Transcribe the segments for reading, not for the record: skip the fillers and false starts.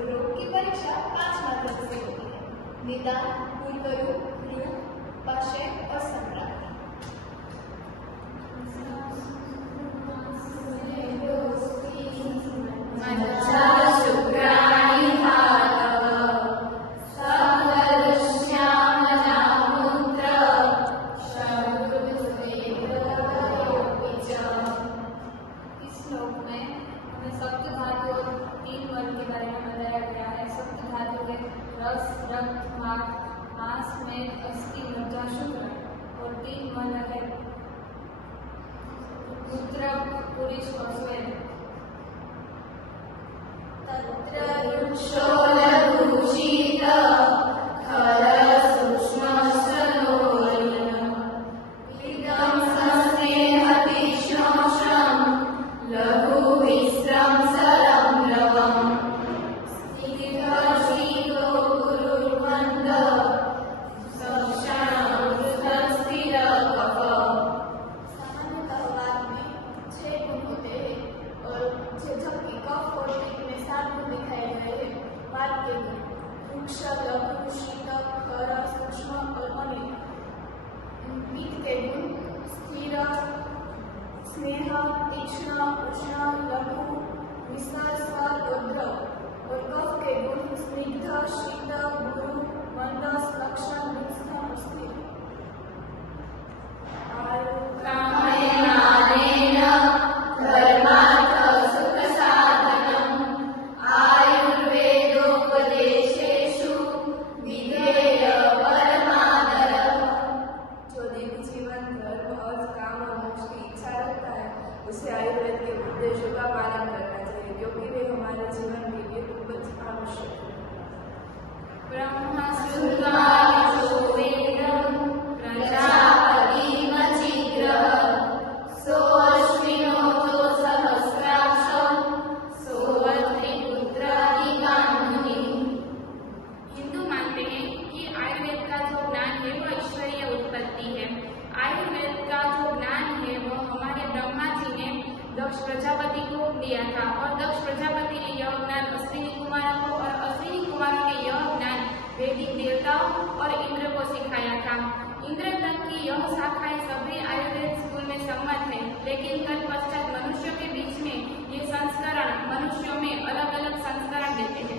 और रोग की परीक्षा 5 माध्यम से होती है: निदान, पूर्वरूप, रूप, पाशय और संक्रांति। रस, रक्त, मांस, मेद, अस्थि, मज्जा, शुक्र और 3 मल है: मूत्र, पुरुष और स्वेद। वृक्ष, लघु, शीतल, खर, सूक्ष्म और अनिल। पित्त के गुण: स्थिर, स्नेह, तीक्ष्ण, उष्ण, लघु, विशाल, स्वर और द्रव। और कफ के गुण: स्निग्ध, शीत, गुरु, मंद, लक्षण, दुष्ण और स्थिर। उसे आयुर्वेद के उपदेशों का पालन करना चाहिए, क्योंकि वे हमारे जीवन के लिए खूब आवश्यक है। हिंदू मानते हैं कि आयुर्वेद का जो ज्ञान है वो ईश्वरीय उत्पत्ति है। आयुर्वेद का जो ज्ञान है वो हमारे ब्रह्मा जी ने दक्ष प्रजापति को दिया था, और दक्ष प्रजापति ने यह ज्ञान अश्विनी कुमारों को, और अश्विनी कुमारों ने यह ज्ञान वैदिक देवताओं और इंद्र को सिखाया था। इंद्र तक की यह शाखाएं सभी आयुर्वेद स्कूल में सम्मत है, लेकिन तत्पश्चात मनुष्यों के बीच में ये संस्करण मनुष्यों में अलग अलग संस्करण देते हैं।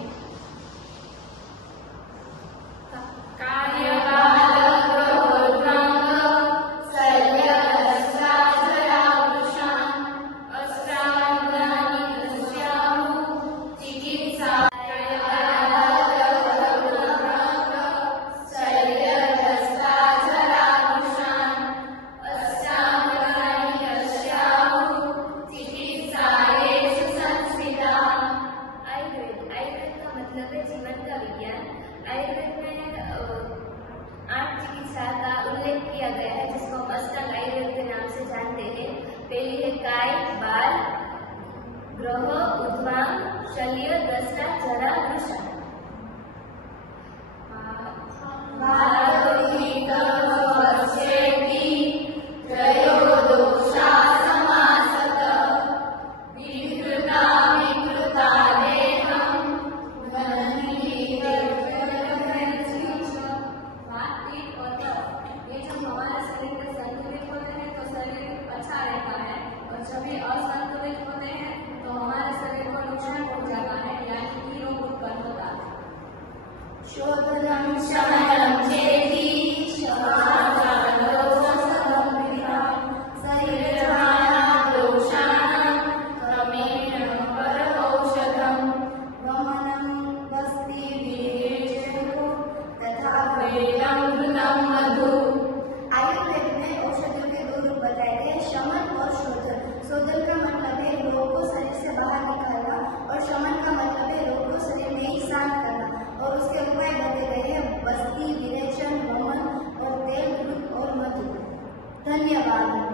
आयुर्वेद में 8 चिकित्सा का उल्लेख किया गया है, जिसको हम अष्टांग आयुर्वेद के नाम से जानते हैं। पहली है काय, बाल, ग्रह, उद्वांग, शल्य, दृष्टा, जरा, वृषण। जब ये असंतुलित होते हैं तो हमारे शरीर को नुकसान पहुंचाता है, यानी कि रोग उत्पन्न होता है। शोधनम शमनम चेति शोधन का मतलब है रोग को शरीर से बाहर निकालना, और शमन का मतलब है रोग को शरीर में ही शांत करना। और उसके उपाय बताए गए हैं: बस्ती, विरेचन, वमन और तेल, दूध और मधु। धन्यवाद।